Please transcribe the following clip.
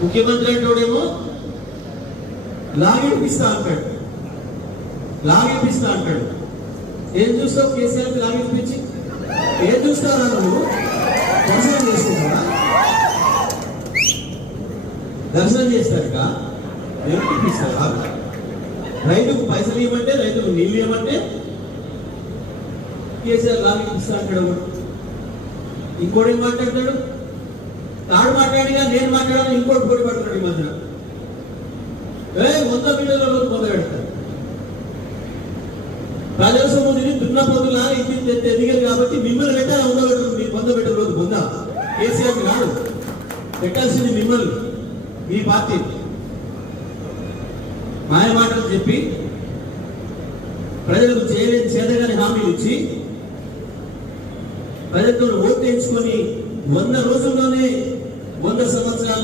ముఖ్యమంత్రి అంటోడేమో లాగిపిస్తా అంటాడు, లాగిపిస్తా అంటాడు. ఏం చూస్తావు కేసీఆర్కి లాగిపించి? ఏం చూస్తారా నువ్వు? దర్శనం చేసుకుంటారా? దర్శనం చేస్తారక ఏమిపిస్తారా? రైతుకు పైసలు ఇవ్వమంటే, రైతుకు నీళ్ళు ఇవ్వమంటే కేసీఆర్ లాగిపిస్తా అంటాడు. ఇంకోటి ఏం మాట్లాడతాడు? తాడు మాట్లాడిగా నేను మాట్లాడాలని ఇంకోటి పోటీ పడుతున్నాడు. ఈ మధ్యన 100 మీటర్ల రోజు మొదలు పెడతాడు. ప్రజాస్వామ్యం దున్నపోతులా ఎదిగారు కాబట్టి మిమ్మల్ని పెట్టాలి. 100 మీటర్లు మీరు 100 మీటర్ల రోజు పొందా కేసీఆర్ కాదు పెట్టాల్సింది మిమ్మల్ని, మీ పార్టీ. మాయ మాటలు చెప్పి ప్రజలకు చేయలేని చేతగాని హామీలు ఇచ్చి ప్రజలతో ఓటు వేయించుకొని 100 రోజుల్లోనే 100 సంవత్సరాల